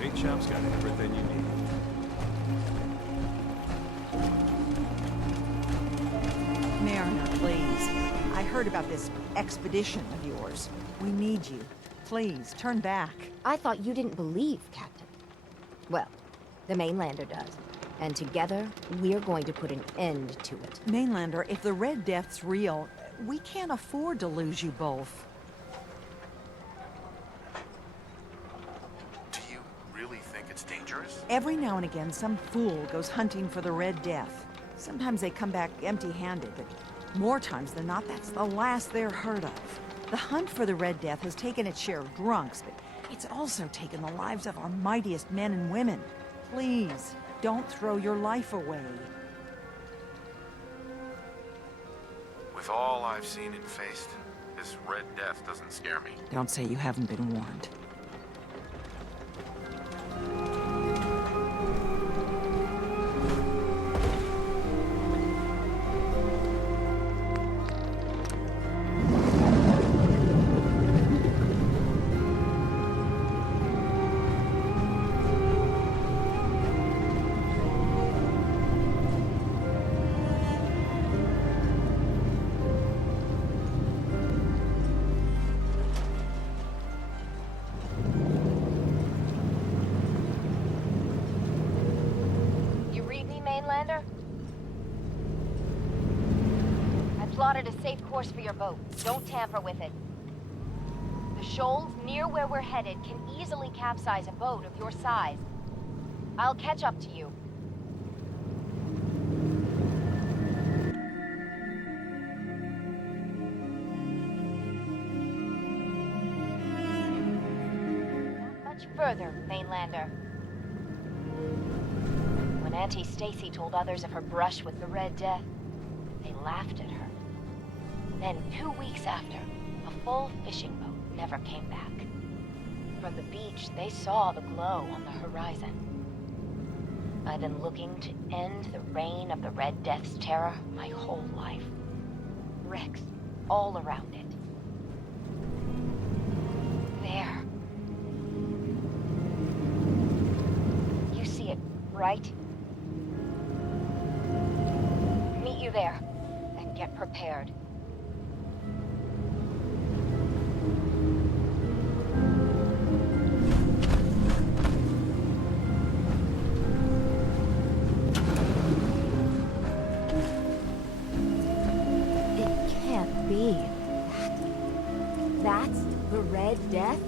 Bait shop's got everything you need. Mariner, please. I heard about this expedition of yours. We need you. Please, turn back. I thought you didn't believe, Captain. Well, the mainlander does. And together, we're going to put an end to it. Mainlander, if the Red Death's real, we can't afford to lose you both. Do you really think it's dangerous? Every now and again, some fool goes hunting for the Red Death. Sometimes they come back empty-handed, but more times than not, that's the last they're heard of. The hunt for the Red Death has taken its share of drunks, but it's also taken the lives of our mightiest men and women. Please, don't throw your life away. With all I've seen and faced, this Red Death doesn't scare me. Don't say you haven't been warned. Mainlander? I plotted a safe course for your boat. Don't tamper with it. The shoals near where we're headed can easily capsize a boat of your size. I'll catch up to you. Not much further, Mainlander. When Auntie Stacy told others of her brush with the Red Death, they laughed at her. Then 2 weeks after, a full fishing boat never came back. From the beach, they saw the glow on the horizon. I've been looking to end the reign of the Red Death's terror my whole life. Wrecks all around it. There. You see it, right? Meet you there, and get prepared. It can't be. That's the Red Death?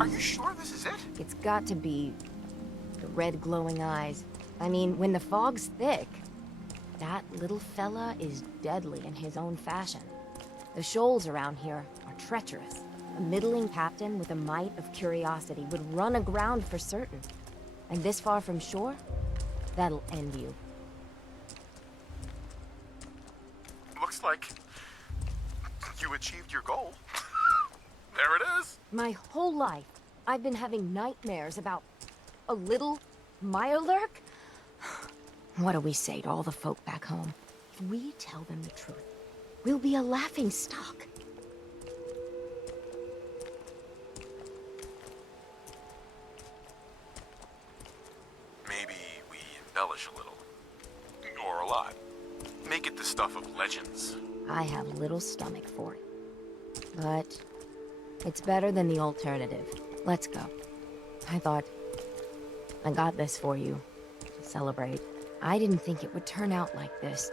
Are you sure this is it? It's got to be the red glowing eyes. I mean, when the fog's thick, that little fella is deadly in his own fashion. The shoals around here are treacherous. A middling captain with a mite of curiosity would run aground for certain. And this far from shore, that'll end you. Looks like you achieved your goal. There it is. My whole life, I've been having nightmares about a little Mirelurk? What do we say to all the folk back home? If we tell them the truth, we'll be a laughing stock. Maybe we embellish a little. Or a lot. Make it the stuff of legends. I have little stomach for it. But it's better than the alternative. Let's go. I thought I got this for you to celebrate. I didn't think it would turn out like this.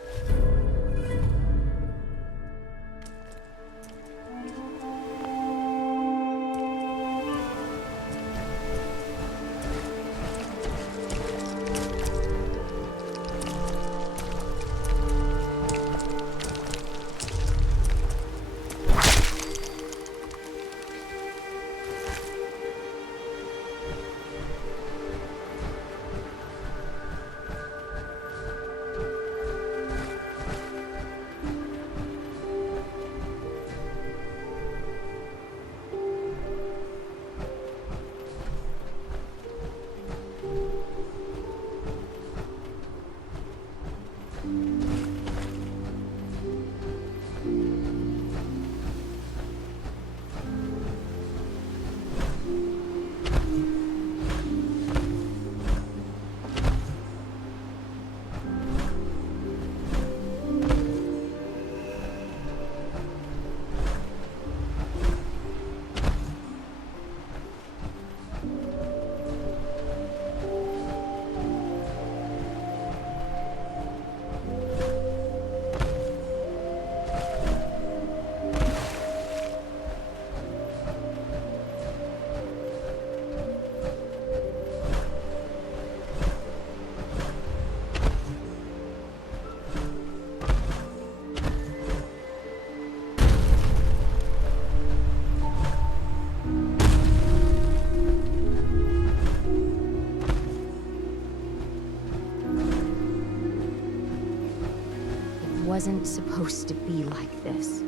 wasn't supposed to be like this.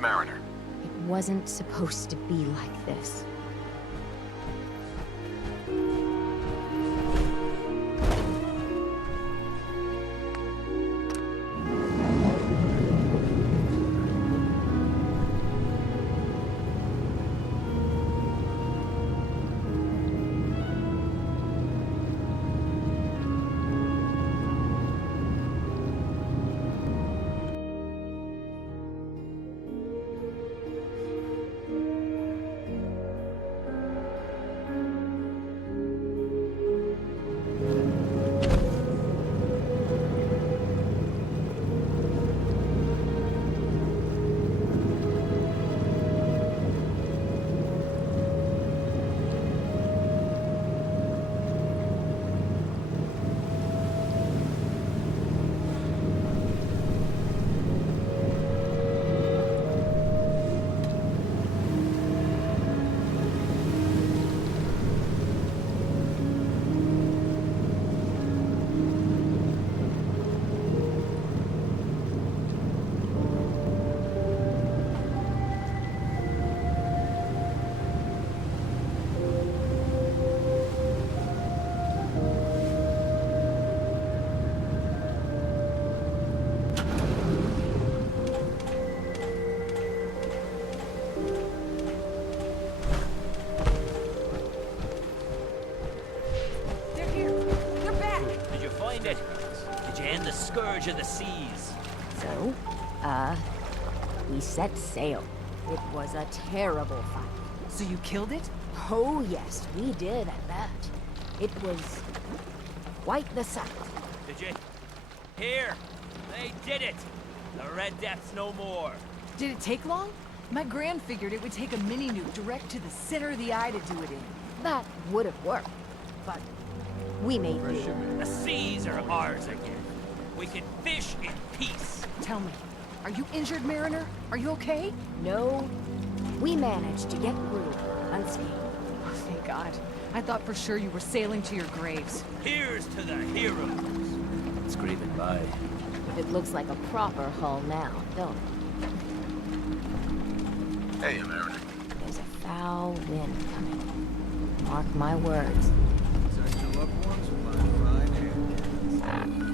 Mariner. It wasn't supposed to be like this. Did you end the scourge of the seas? So, we set sail. It was a terrible fight. So you killed it? Oh yes, we did at that. It was quite the sight. Did you? Here! They did it! The Red Death's no more. Did it take long? My Gran figured it would take a mini-nuke direct to the center of the eye to do it in. That would have worked, but we made do. The seas are ours again. We can fish in peace. Tell me, are you injured, Mariner? Are you okay? No, we managed to get through unscathed. Oh, thank God. I thought for sure you were sailing to your graves. Here's to the heroes. Screaming by. It looks like a proper hull now, don't it? Hey, Mariner. There's a foul wind coming. Mark my words. Protect your loved ones with my fine hands.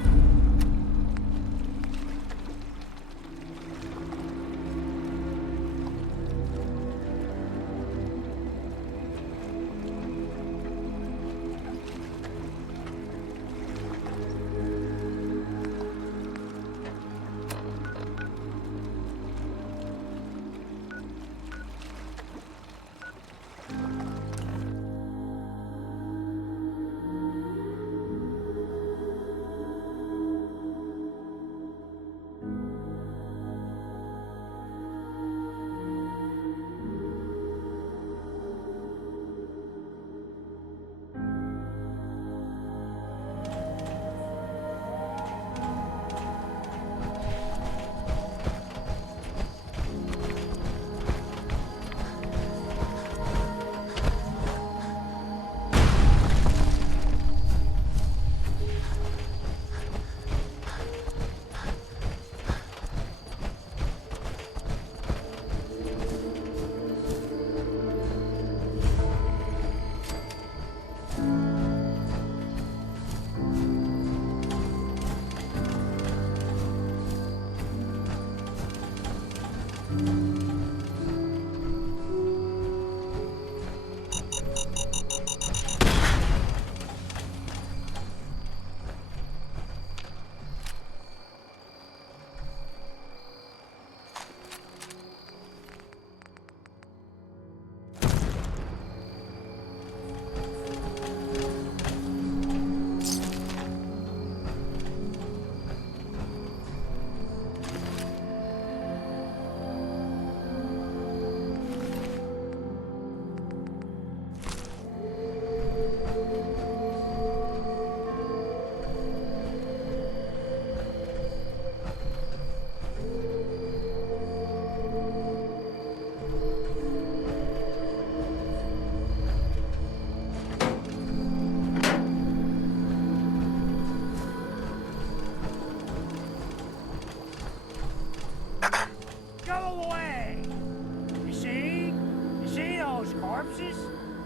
corpses?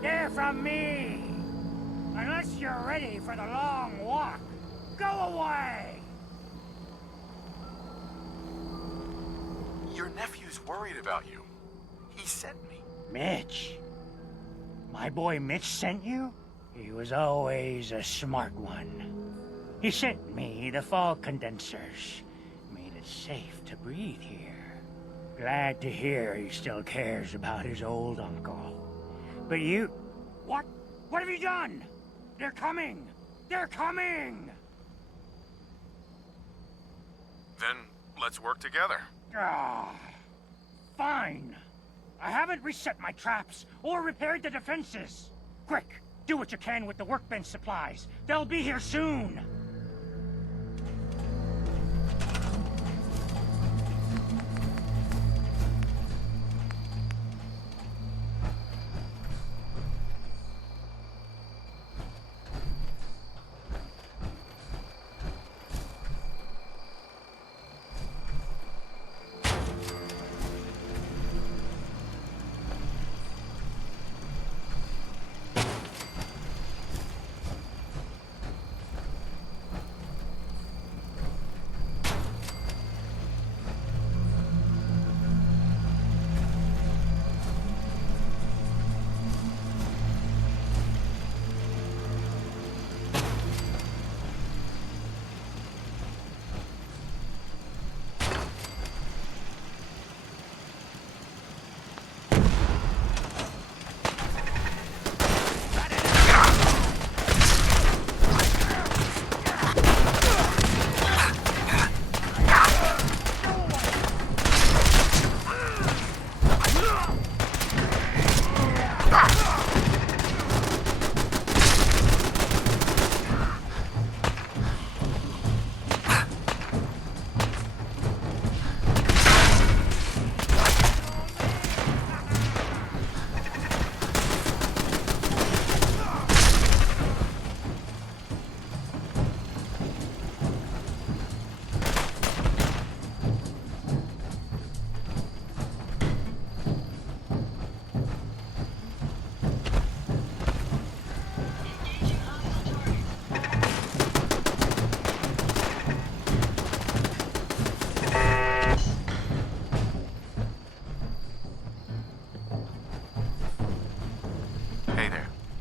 They're from me. Unless you're ready for the long walk, go away! Your nephew's worried about you. He sent me. Mitch? My boy Mitch sent you? He was always a smart one. He sent me the fog condensers. Made it safe to breathe here. Glad to hear he still cares about his old uncle. But you... What? What have you done? They're coming! They're coming! Then let's work together. Ah, fine. I haven't reset my traps or repaired the defenses. Quick, do what you can with the workbench supplies. They'll be here soon.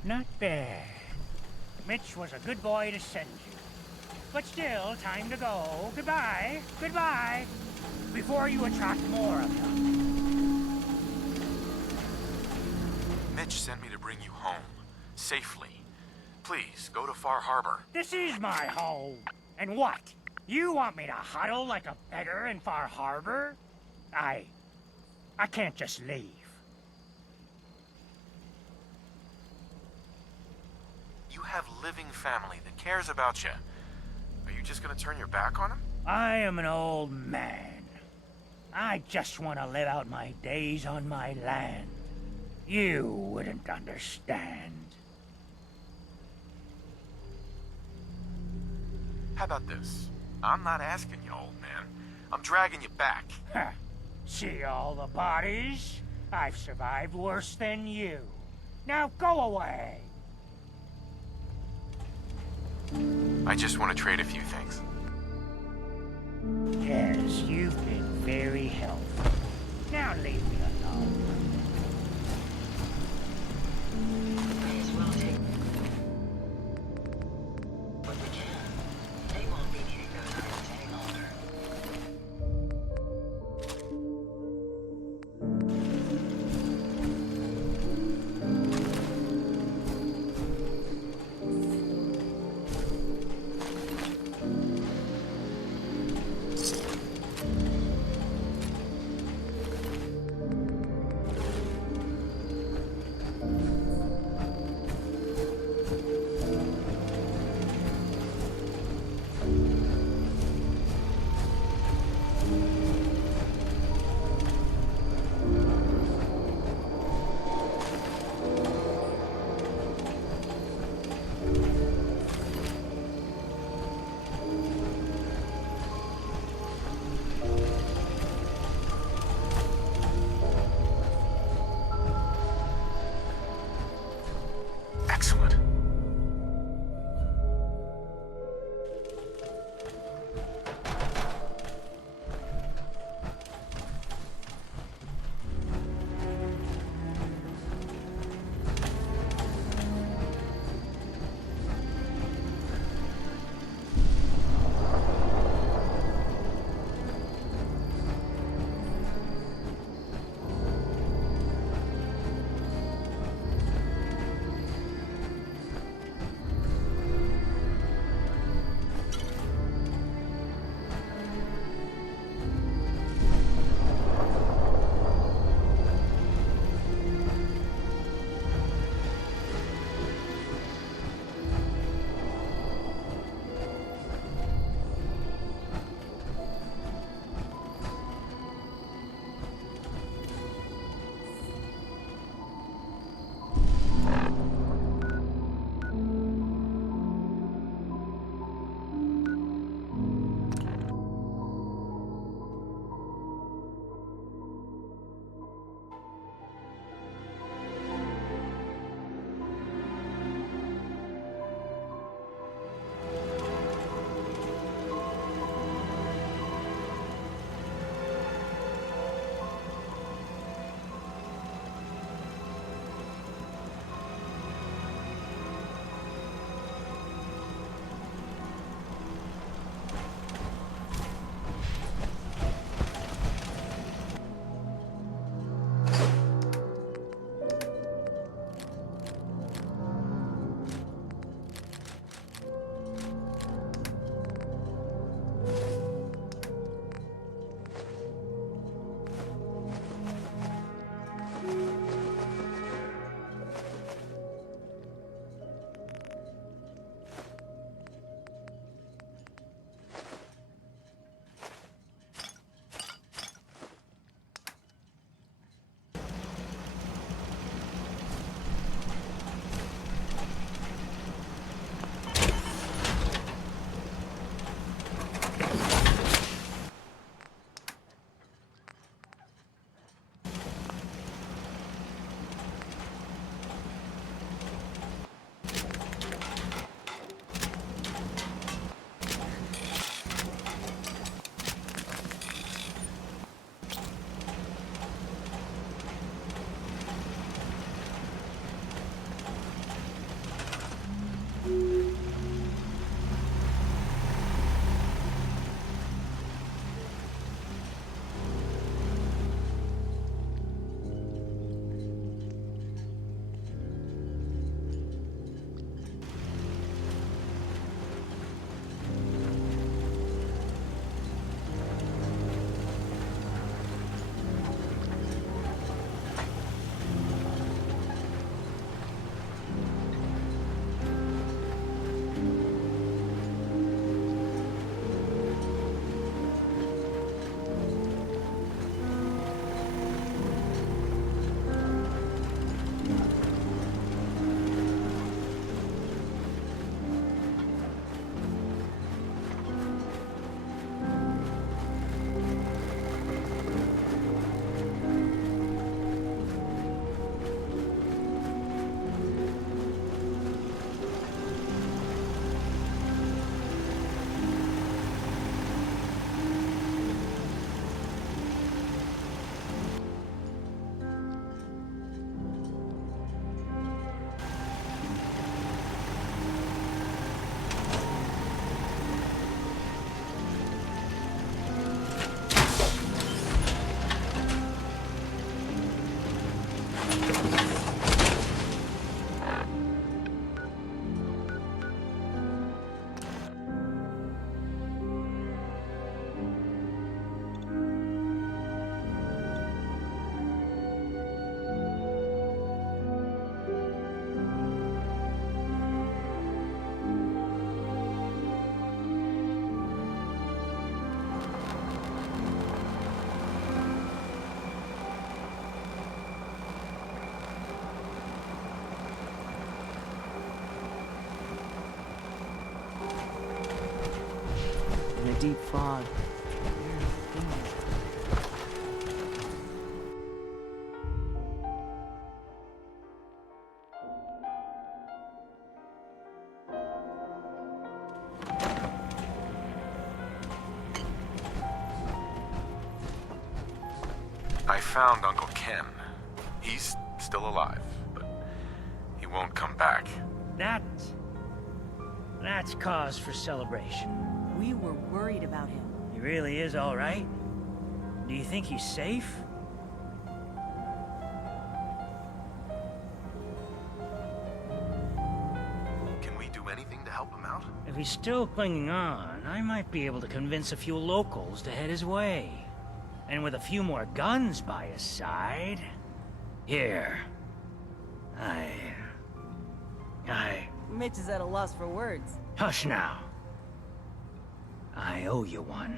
Not bad. Mitch was a good boy to send you. But still, time to go. Goodbye. Goodbye. Before you attract more of them. Mitch sent me to bring you home. Safely. Please, go to Far Harbor. This is my home. And what? You want me to huddle like a beggar in Far Harbor? I can't just leave. You have living family that cares about you. Are you just gonna turn your back on him? I am an old man. I just want to live out my days on my land. You wouldn't understand. How about this? I'm not asking you, old man. I'm dragging you back. Huh. See all the bodies? I've survived worse than you. Now go away. I just want to trade a few things. Yes, you've been very helpful. Now leave me alone. May as well take what we can. They won't be needing those items any longer. deep fog. I found Uncle Ken. He's still alive, but he won't come back. That's cause for celebration. We were worried about him. He really is all right? Do you think he's safe? Can we do anything to help him out? If he's still clinging on, I might be able to convince a few locals to head his way. And with a few more guns by his side... Here. Mitch is at a loss for words. Hush now. I owe you one.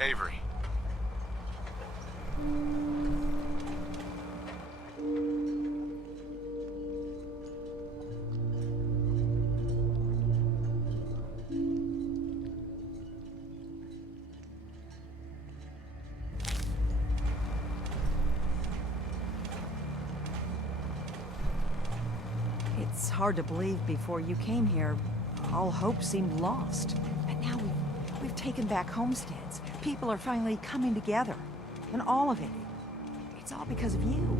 Avery. It's hard to believe before you came here, all hope seemed lost. But now we've taken back homesteads. People are finally coming together. And all of it, it's all because of you.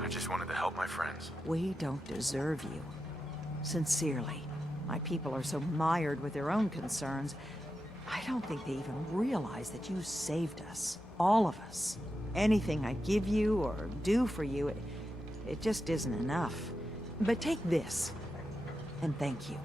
I just wanted to help my friends. We don't deserve you. Sincerely. My people are so mired with their own concerns, I don't think they even realize that you saved us. All of us. Anything I give you or do for you, it just isn't enough. But take this, and thank you.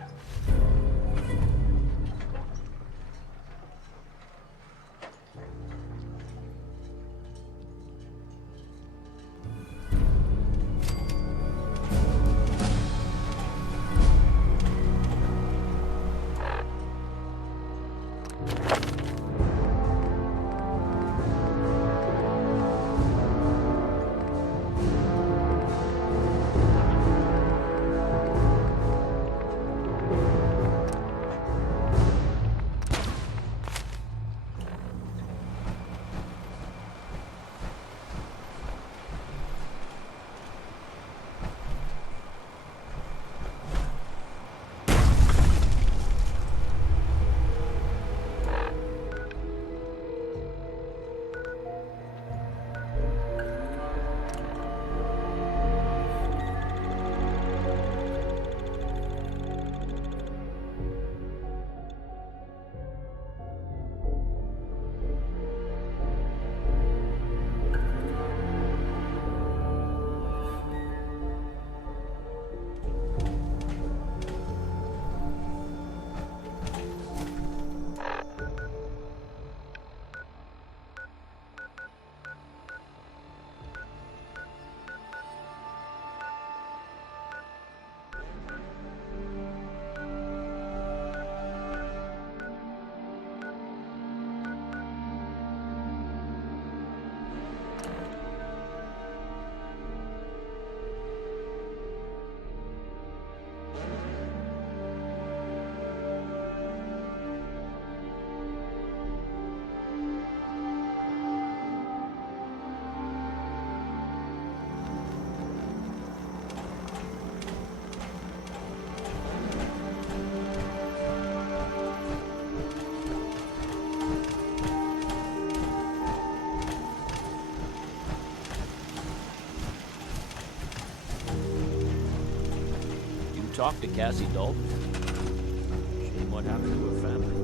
talk to Cassie Dalton. Shame what happened to her family.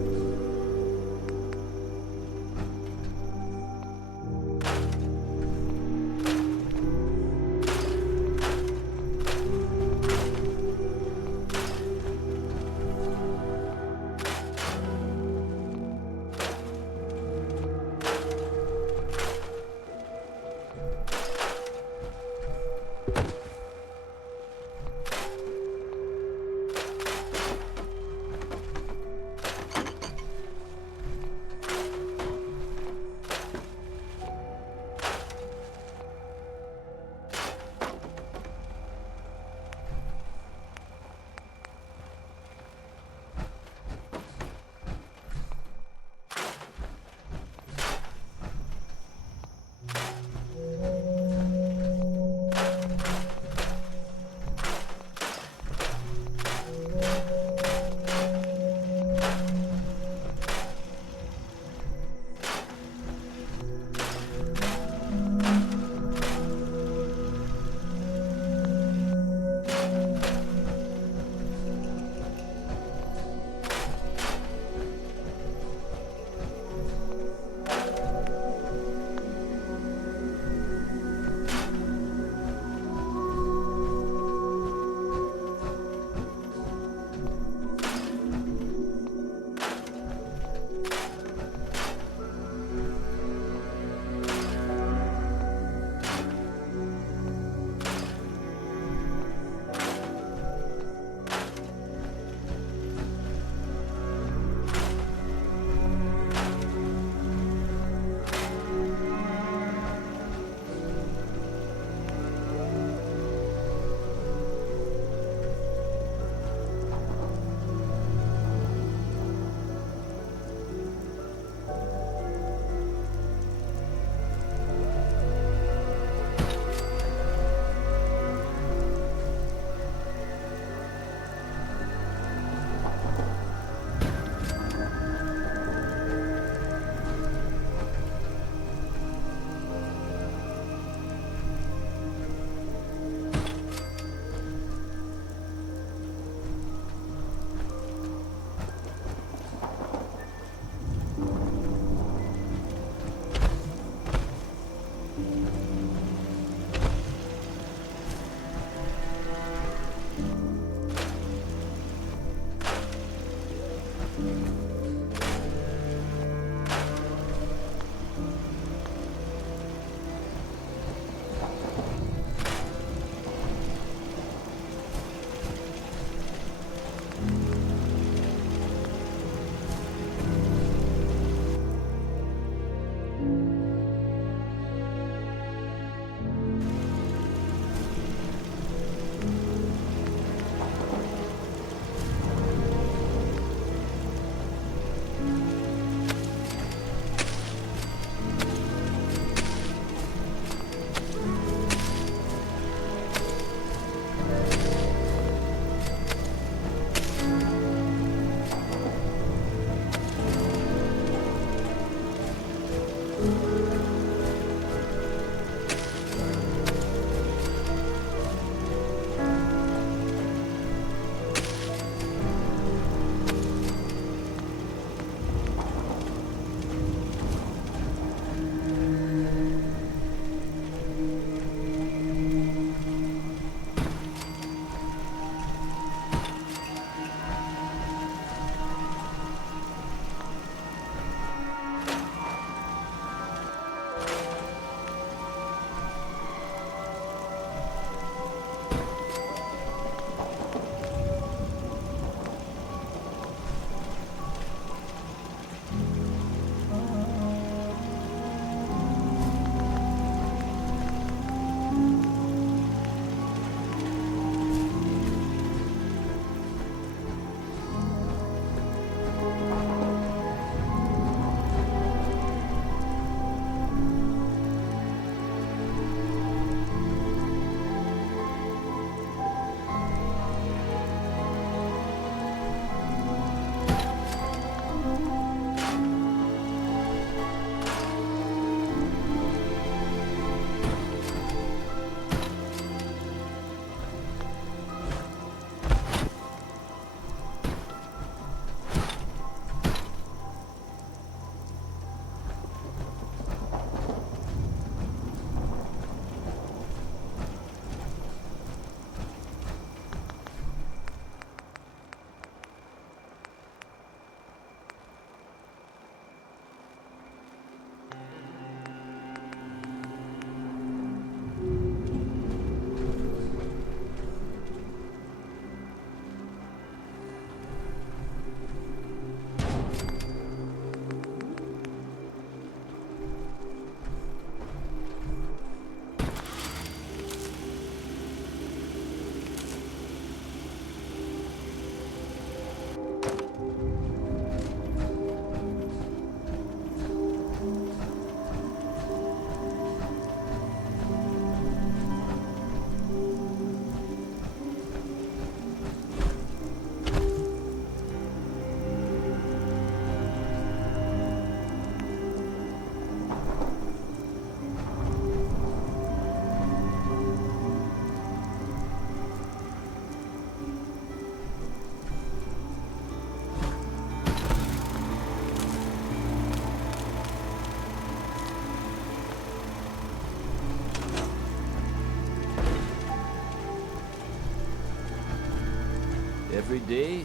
Every day.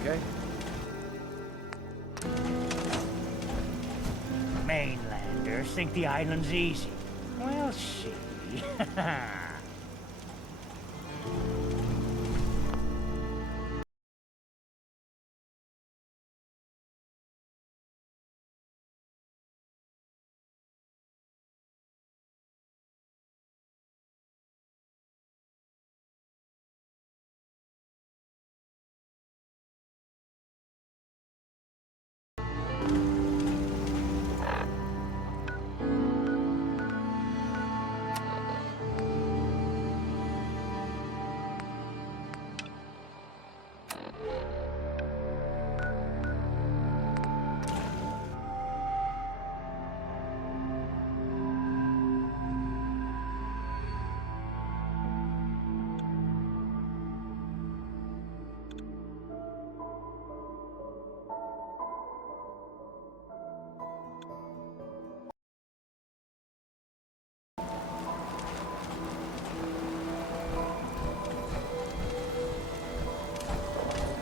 Okay. Mainlanders think the island's easy. We'll see.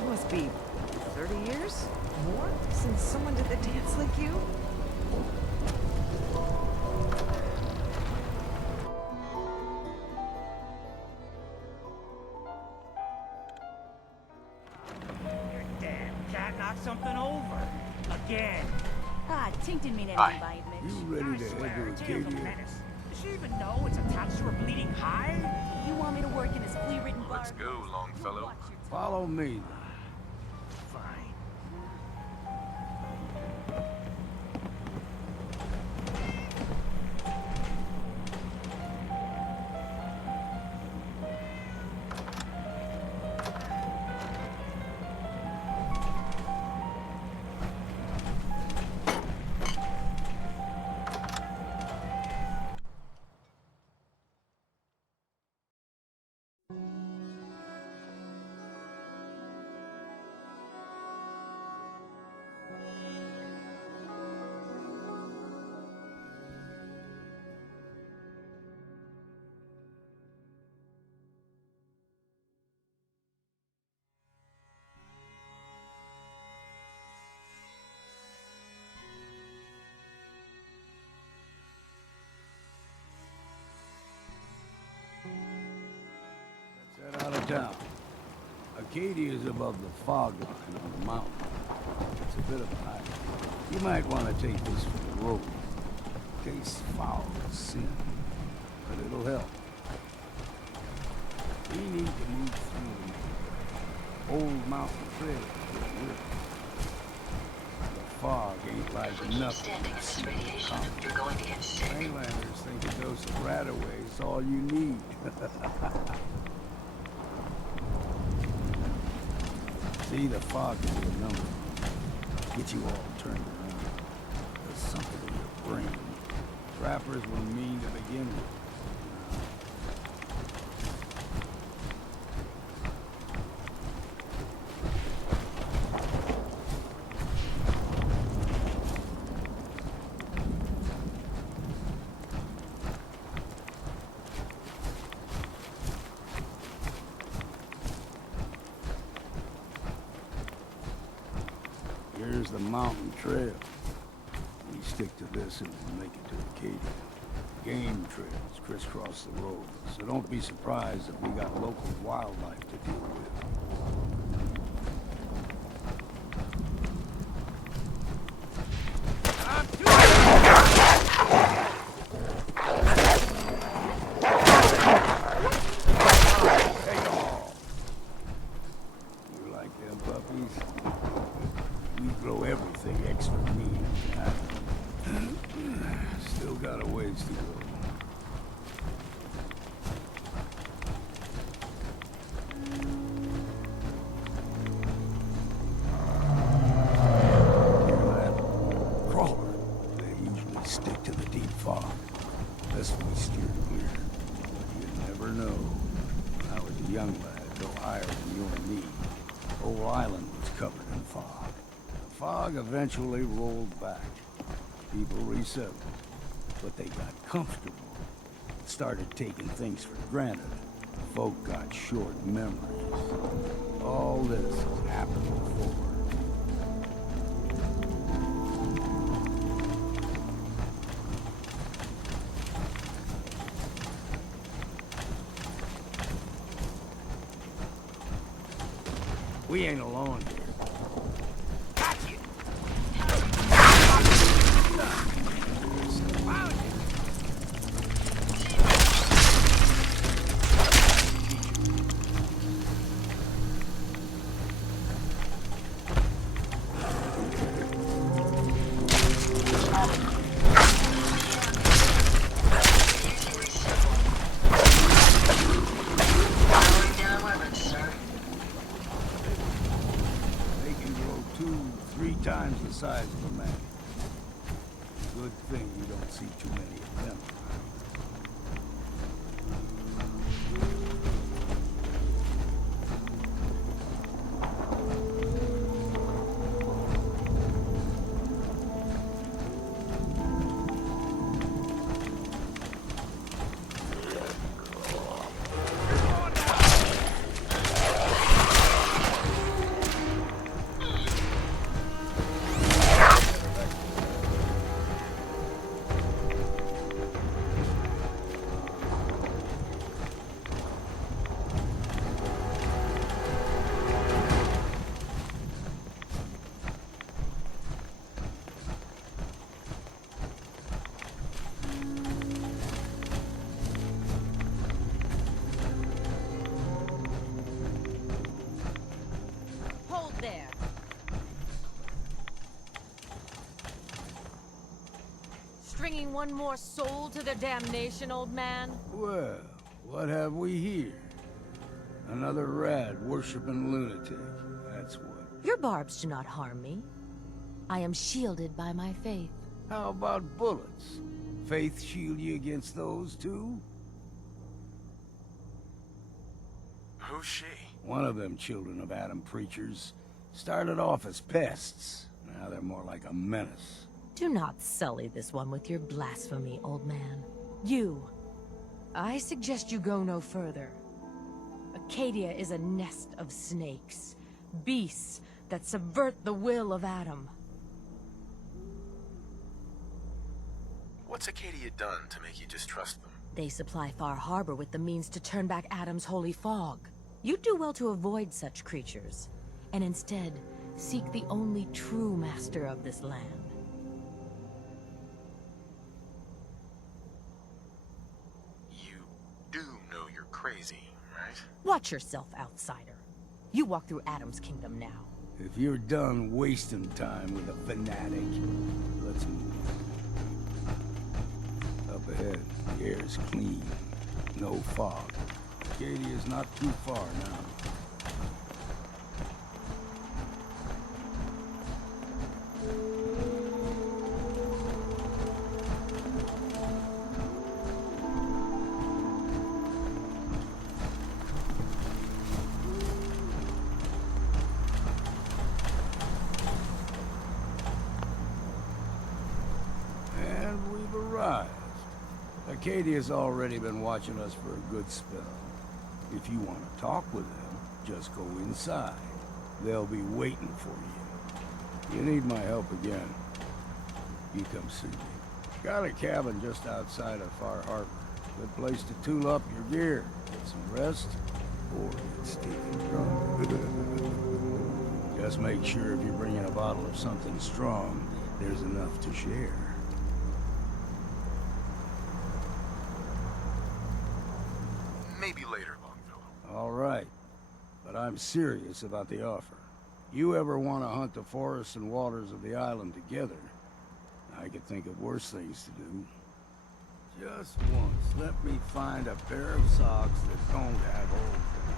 It must be 30 years? More? Since someone did the dance like you? Your damn cat knocked something over. Again. Ah, Tink didn't mean any Hi. by it, Mitch. You ready I to swear, head to Tale's a Acadia? menace. Does she even know it's attached to her bleeding hide? You want me to work in his flea-ridden bar? Let's go, Longfellow. Watch your tongue. Follow me. Fine. Let's head out of town. Acadia is above the fog line on the mountain. It's a bit of a hike. You might want to take this for the road. In case foul is seen. But it'll help. We need to move through the old mountain trail. The fog ain't like nothing. Standing in this radiation, you're going to get sick. Mainlanders think a dose of Radaway is all you need. See, the fog is a number. Get you all turned around. There's something in your brain. Trappers were mean to begin with. Here's the mountain trail. We stick to this and we'll make it to Acadia. Game trails crisscross the road, so don't be surprised if we got local wildlife to deal with. Take 'em all. You like them puppies? We grow everything extra mean. Still got a ways to go. Hear that? Crawler. They usually stick to the deep fog. This one we steered clear. But you never know. When I was a young lad, no higher than you and me. The whole island was covered in fog. The fog eventually rolled back. People resettled, but they got comfortable. Started taking things for granted. Folk got short memories. All this has happened before. We ain't alone here. They can grow 2-3 times the size of a man. Good thing you don't see too many of them. Hold there. Stringing one more soul to their damnation, old man? Well, what have we here? Another rad worshipping lunatic. That's what. Your barbs do not harm me. I am shielded by my faith. How about bullets? Faith shield you against those too? Who's she? One of them children of Adam preachers started off as pests. Now they're more like a menace. Do not sully this one with your blasphemy, old man. You. I suggest you go no further. Acadia is a nest of snakes. Beasts that subvert the will of Adam. What's Acadia done to make you distrust them? They supply Far Harbor with the means to turn back Adam's holy fog. You'd do well to avoid such creatures, and instead seek the only true master of this land. You do know you're crazy, right? Watch yourself, outsider. You walk through Adam's kingdom now. If you're done wasting time with a fanatic, let's move. Up ahead, the air's clean. No fog. Acadia's not too far now. And we've arrived. Acadia's already been watching us for a good spell. If you want to talk with them, just go inside. They'll be waiting for you. You need my help again, you come see me. Got a cabin just outside of Far Harbor. Good place to tool up your gear, get some rest, or get stinking drunk. Just make sure if you're bringing a bottle of something strong, there's enough to share. Maybe later, Longfellow. All right, but I'm serious about the offer. You ever want to hunt the forests and waters of the island together, I could think of worse things to do. Just once, let me find a pair of socks that don't have holes in them.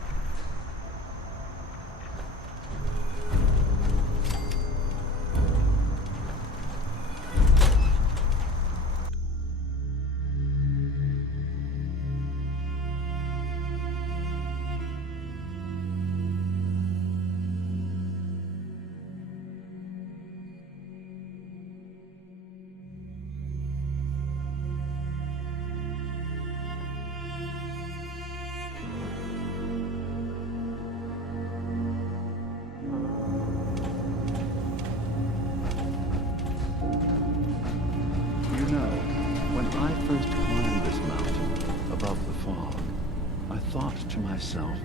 yourself.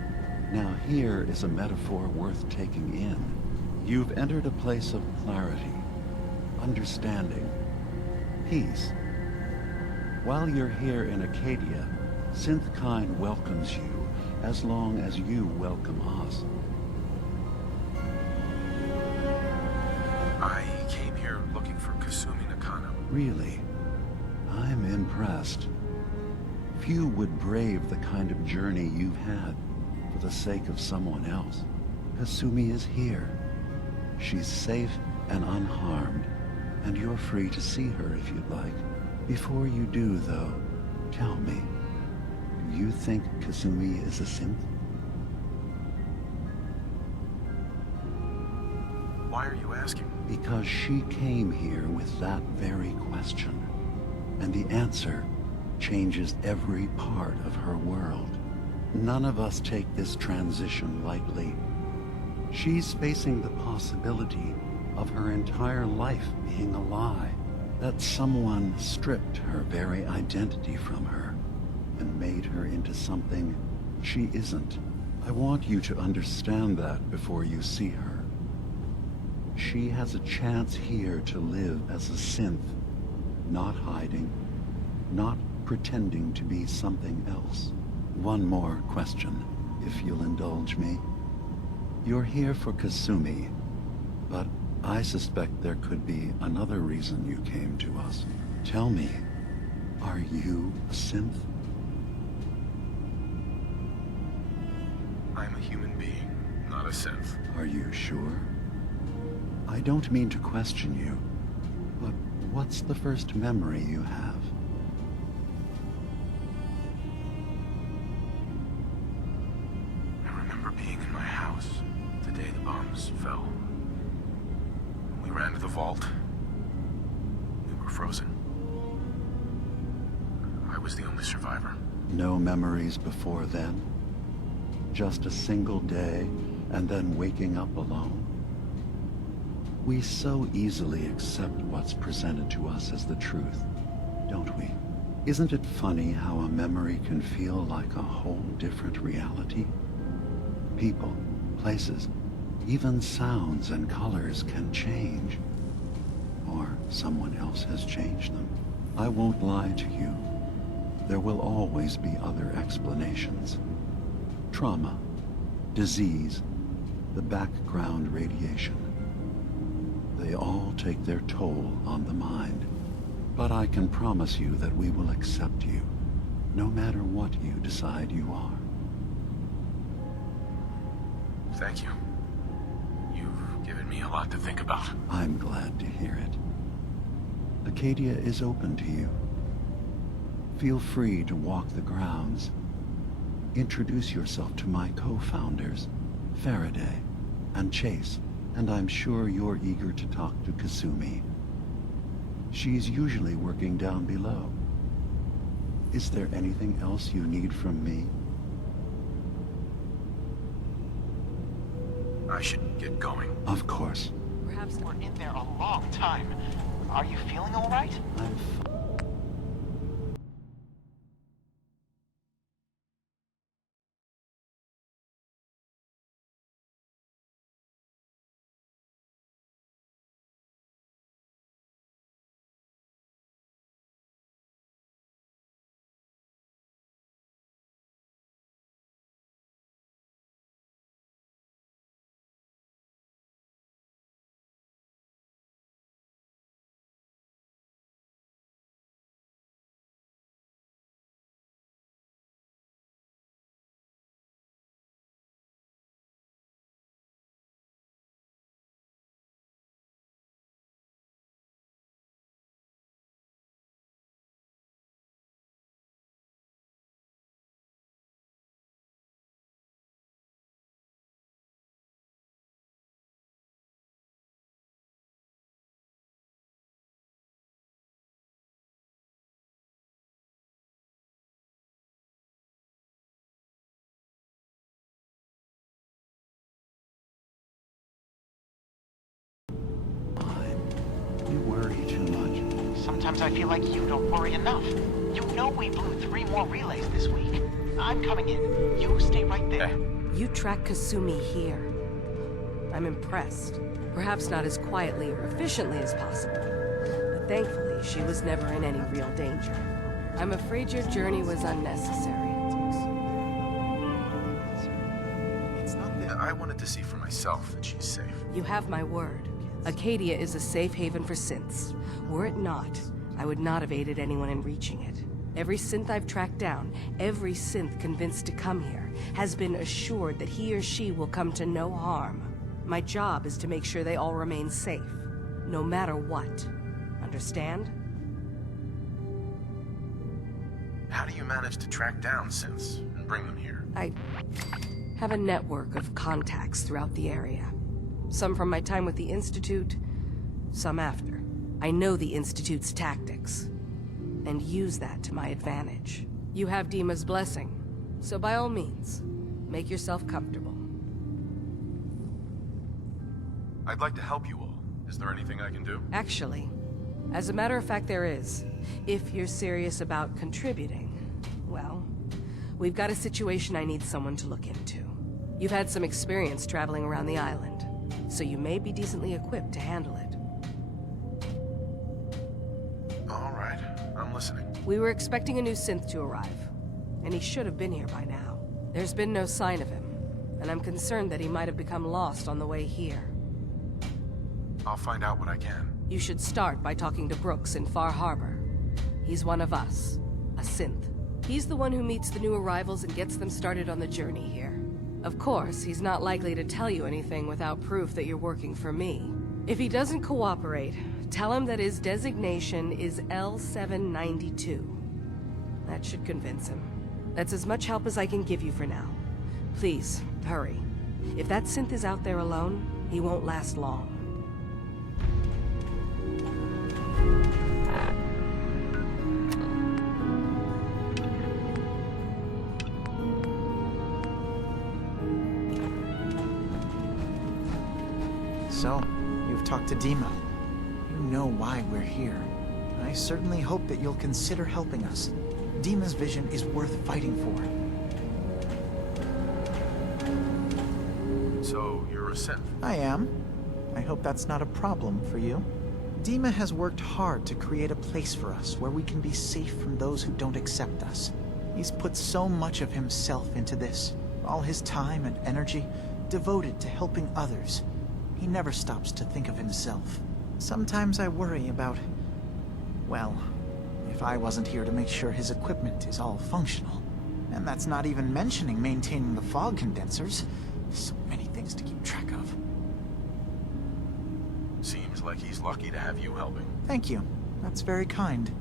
Now here is a metaphor worth taking in. You've entered a place of clarity, understanding, peace. While you're here in Acadia, Synthkind welcomes you as long as you welcome us. I came here looking for Kasumi Nakano. Really? I'm impressed. Few would brave the kind of journey you've had for the sake of someone else. Kasumi is here. She's safe and unharmed, and you're free to see her if you'd like. Before you do, though, tell me, do you think Kasumi is a synth? Why are you asking? Because she came here with that very question, and the answer changes every part of her world. None of us take this transition lightly. She's facing the possibility of her entire life being a lie, that someone stripped her very identity from her and made her into something she isn't. I want you to understand that before you see her. She has a chance here to live as a synth, not hiding, not pretending to be something else. One more question, if you'll indulge me. You're here for Kasumi, but I suspect there could be another reason you came to us. Tell me, are you a synth? I'm a human being, not a synth. Are you sure? I don't mean to question you, but what's the first memory you have? I remember being in my house the day the bombs fell. We ran to the vault. We were frozen. I was the only survivor. No memories before then? Just a single day and then waking up alone? We so easily accept what's presented to us as the truth, don't we? Isn't it funny how a memory can feel like a whole different reality? People, places, even sounds and colors can change. Or someone else has changed them. I won't lie to you. There will always be other explanations. Trauma, disease, the background radiation. They all take their toll on the mind. But I can promise you that we will accept you, no matter what you decide you are. Thank you. You've given me a lot to think about. I'm glad to hear it. Acadia is open to you. Feel free to walk the grounds. Introduce yourself to my co-founders, Faraday and Chase, and I'm sure you're eager to talk to Kasumi. She's usually working down below. Is there anything else you need from me? I should get going. Of course. Perhaps We're in there a long time. Are you feeling all right? I'm You worry too much. Sometimes I feel like you don't worry enough. You know we blew 3 more relays this week. I'm coming in. You stay right there. Hey, You track Kasumi here. I'm impressed. Perhaps not as quietly or efficiently as possible, but thankfully she was never in any real danger. I'm afraid your journey was unnecessary. it's not that I wanted to see for myself that she's safe. You have my word. Acadia is a safe haven for synths. Were it not, I would not have aided anyone in reaching it. Every synth I've tracked down, every synth convinced to come here, has been assured that he or she will come to no harm. My job is to make sure they all remain safe, no matter what. Understand? How do you manage to track down synths and bring them here? I have a network of contacts throughout the area. Some from my time with the Institute, some after. I know the Institute's tactics, and use that to my advantage. You have Dima's blessing, so by all means, make yourself comfortable. I'd like to help you all. Is there anything I can do? Actually, as a matter of fact, there is. If you're serious about contributing, well, we've got a situation I need someone to look into. You've had some experience traveling around the island, so you may be decently equipped to handle it. All right, I'm listening. We were expecting a new synth to arrive, and he should have been here by now. There's been no sign of him, and I'm concerned that he might have become lost on the way here. I'll find out what I can. You should start by talking to Brooks in Far Harbor. He's one of us, a synth. He's the one who meets the new arrivals and gets them started on the journey here. Of course, he's not likely to tell you anything without proof that you're working for me. If he doesn't cooperate, tell him that his designation is L792. That should convince him. That's as much help as I can give you for now. Please, hurry. If that synth is out there alone, he won't last long. So, you've talked to Dima. You know why we're here. I certainly hope that you'll consider helping us. Dima's vision is worth fighting for. So, you're a synth? I am. I hope that's not a problem for you. Dima has worked hard to create a place for us where we can be safe from those who don't accept us. He's put so much of himself into this, all his time and energy devoted to helping others. He never stops to think of himself. Sometimes I worry about, well, if I wasn't here to make sure his equipment is all functional. And that's not even mentioning maintaining the fog condensers. So many things to keep track of. Seems like he's lucky to have you helping. Thank you. That's very kind.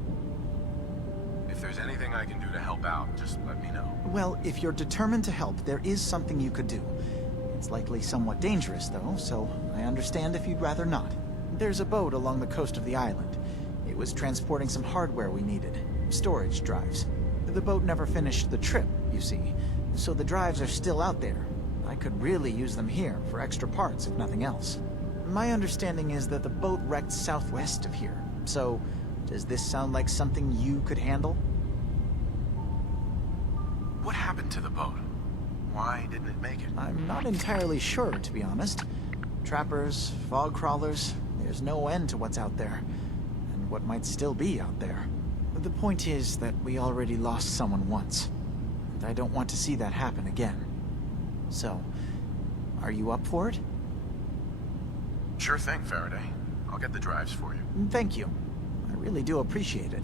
If there's anything I can do to help out, just let me know. Well, if you're determined to help, there is something you could do. It's likely somewhat dangerous, though, so I understand if you'd rather not. There's a boat along the coast of the island. It was transporting some hardware we needed. Storage drives. The boat never finished the trip, you see, so the drives are still out there. I could really use them here for extra parts, if nothing else. My understanding is that the boat wrecked southwest of here, so does this sound like something you could handle? What happened to the boat? Why didn't it make it? I'm not entirely sure, to be honest. Trappers, fog crawlers, there's no end to what's out there, and what might still be out there. The point is that we already lost someone once, and I don't want to see that happen again. So, are you up for it? Sure thing, Faraday. I'll get the drives for you. Thank you. I really do appreciate it.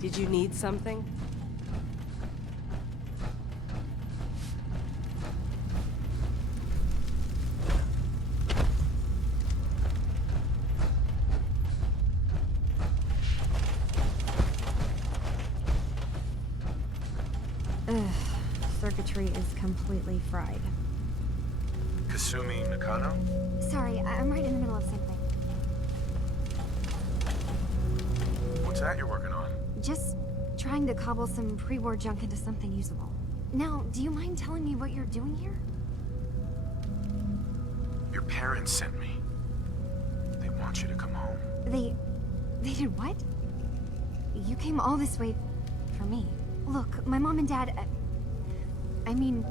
Did you need something? Circuitry is completely fried. Kasumi Nakano? Sorry, I'm right in the middle of something. What What's that you're working on? Just trying to cobble some pre-war junk into something usable. Now, do you mind telling me what you're doing here? Your parents sent me. They want you to come home. They did what? You came all this way for me. Look, my mom and dad, I mean,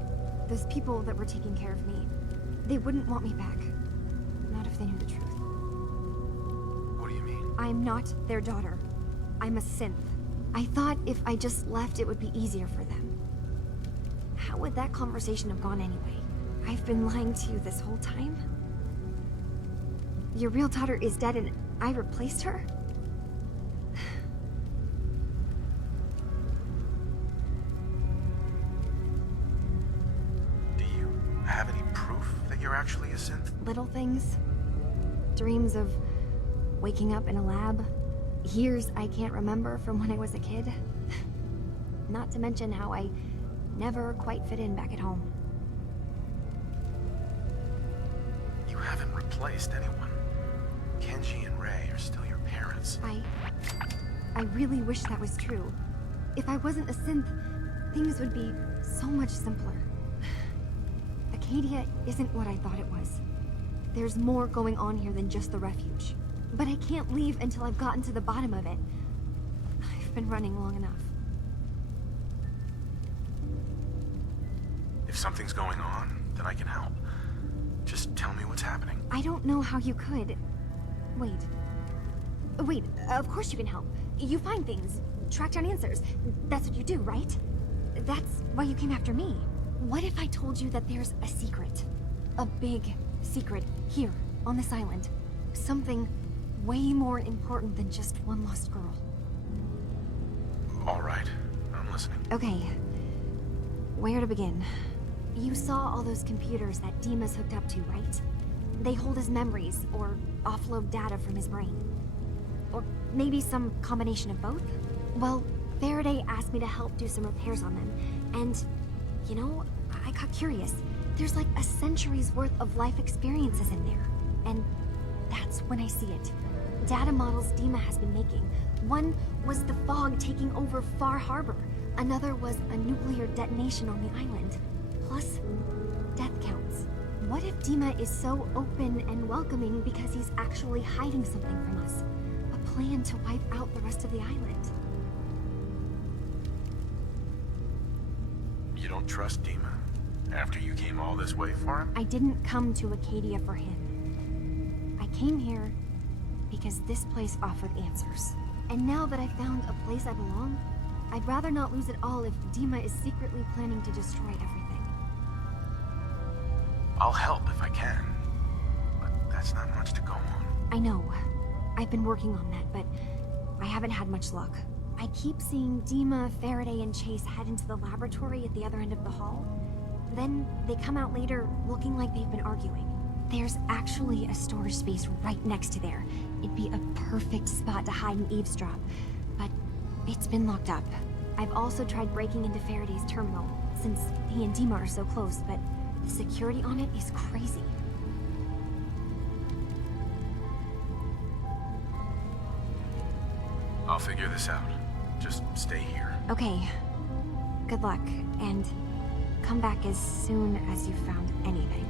those people that were taking care of me, they wouldn't want me back. Not if they knew the truth. What do you mean? I'm not their daughter. I'm a synth. I thought if I just left, it would be easier for them. How would that conversation have gone anyway? I've been lying to you this whole time? Your real daughter is dead and I replaced her? Do you have any proof that you're actually a synth? Little things. Dreams of waking up in a lab. Years I can't remember from when I was a kid. Not to mention how I never quite fit in back at home. You haven't replaced anyone. Kenji and Ray are still your parents. I really wish that was true. If I wasn't a synth, things would be so much simpler. Acadia isn't what I thought it was. There's more going on here than just the refuge. But I can't leave until I've gotten to the bottom of it. I've been running long enough. If something's going on, then I can help. Just tell me what's happening. I don't know how you could. Wait, of course you can help. You find things, track down answers. That's what you do, right? That's why you came after me. What if I told you that there's a secret? A big secret here, on this island. Something way more important than just one lost girl. All right, I'm listening. Okay, where to begin? You saw all those computers that Dima's hooked up to, right? They hold his memories, or offload data from his brain. Or maybe some combination of both? Well, Faraday asked me to help do some repairs on them, and, you know, I got curious. There's like a century's worth of life experiences in there, and that's when I see it. Data models Dima has been making. One was the fog taking over Far Harbor. Another was a nuclear detonation on the island. Plus, death counts. What if Dima is so open and welcoming because he's actually hiding something from us? A plan to wipe out the rest of the island. You don't trust Dima? After you came all this way for him? I didn't come to Acadia for him. I came here because this place offered answers. And now that I found a place I belong, I'd rather not lose it all if Dima is secretly planning to destroy everything. I'll help if I can, but that's not much to go on. I know. I've been working on that, but I haven't had much luck. I keep seeing Dima, Faraday, and Chase head into the laboratory at the other end of the hall. Then they come out later looking like they've been arguing. There's actually a storage space right next to there. It'd be a perfect spot to hide and eavesdrop, but it's been locked up. I've also tried breaking into Faraday's terminal, since he and Dima are so close, but the security on it is crazy. I'll figure this out. Just stay here. Okay. Good luck, and come back as soon as you've found anything.